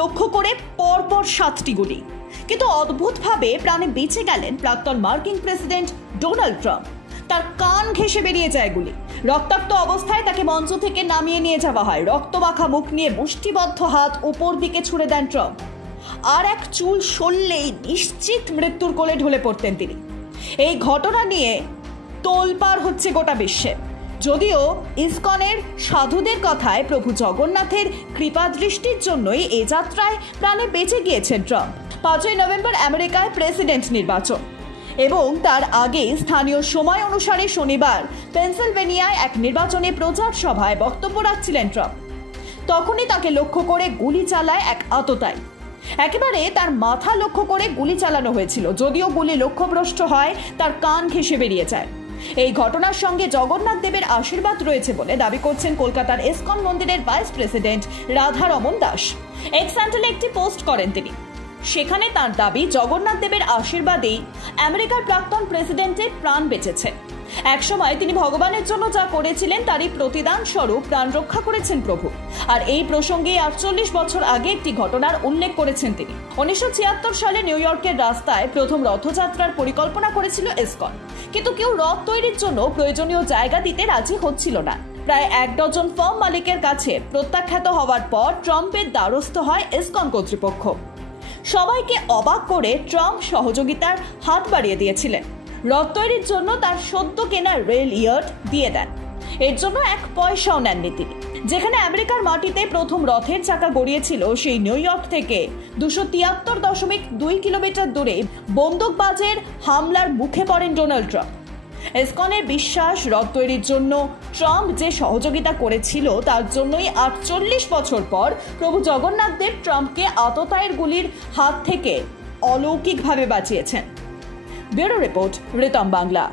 লক্ষ্য করে পরপর 7টি গুলি, কিন্তু অদ্ভুতভাবে প্রাণে বেঁচে গেলেন প্রাক্তন মার্কিন প্রেসিডেন্ট ডোনাল্ড ট্রাম্প। তার কান ঘেঁষে বেরিয়ে যায় গুলি। রক্তাক্ত অবস্থায় তাকে মঞ্চ থেকে নামিয়ে নিয়ে যাওয়া হয়। রক্তমাখা মুখ নিয়ে মুষ্টিবদ্ধ হাত উপর দিকে ছুড়ে দেন ট্রাম্প। আর এক চুল সরলেই নিশ্চিত মৃত্যুর কোলে ঢলে পড়তেন তিনি। এই ঘটনা নিয়ে তোলপাড় হচ্ছে গোটা বিশ্বে। যদিও ইসকনের সাধুদের কথায় প্রভু জগন্নাথের কৃপা দৃষ্টির জন্যই এ যাত্রায় প্রাণে বেঁচে গিয়েছেন ট্রাম্প। 5ই নভেম্বর আমেরিকায় প্রেসিডেন্ট নির্বাচন এবং তার আগে স্থানীয় সময় অনুসারে শনিবার পেনসিলভেনিয়ায় এক নির্বাচনী প্রচার সভায় বক্তব্য রাখছিলেন ট্রাম্প। তখনই তাকে লক্ষ্য করে গুলি চালায় এক আততায়ী। একেবারে তার মাথা লক্ষ্য করে গুলি চালানো হয়েছিল, যদিও গুলি লক্ষ্যভ্রষ্ট হয়, তার কান ঘেঁষে বেরিয়ে যায়। এই ঘটনার সঙ্গে জগন্নাথ দেবের আশীর্বাদ রয়েছে বলে দাবি করছেন কলকাতার ইসকন মন্দিরের vice president Radharaman Das. X হ্যান্ডেলে একটি পোস্ট করেন তিনি। সেখানে তার দাবি, জগন্নাথ দেবের আশীর্বাদেই আমেরিকার প্রাক্তন প্রেসিডেন্টের প্রাণ বেঁচেছে। একসময় তিনি ভগবানের জন্য যা করেছিলেন তারই প্রতিদান স্বরূপ প্রাণ রক্ষা করেছেন প্রভু। আর এই প্রসঙ্গে 48 বছর আগে একটি ঘটনার উল্লেখ করেছেন তিনি। 1976 সালে নিউ ইয়র্কের রাস্তায় প্রথম রথযাত্রার পরিকল্পনা করেছিল ইসকন, কিন্তু কেউ রথ তৈরির জন্য প্রয়োজনীয় জায়গা দিতে রাজি হচ্ছিল না। প্রায় 1 ডজন ফার্ম মালিকের কাছে প্রত্যাখ্যাত হওয়ার পর ট্রাম্পের দ্বারস্থ হয় ইসকন কর্তৃপক্ষ। সবাইকে অবাক করে ট্রাম্প সহযোগিতার হাত বাড়িয়ে দিয়েছিলেন। রথ তৈরির জন্য তার সদ্য কেনা রেল ইয়ার্ড দিয়ে দেন। এর জন্য 1 পয়সাও নেননি তিনি। যেখানে আমেরিকার মাটিতে প্রথম রথের চাকা গড়িয়েছিল, সেই নিউ ইয়র্ক থেকে 273.2 কিলোমিটার দূরে বন্দুকবাজের হামলার মুখে পড়েন ডোনাল্ড ট্রাম্প। ইসকনের বিশ্বাস, রথ তৈরির জন্য ট্রাম্প যে সহযোগিতা করেছিল তার জন্যই 48 বছর পর প্রভু জগন্নাথ দেব ট্রাম্পকে আততায়ীর গুলির হাত থেকে অলৌকিকভাবে বাঁচিয়েছেন। Bureau report, Ritam Bangla.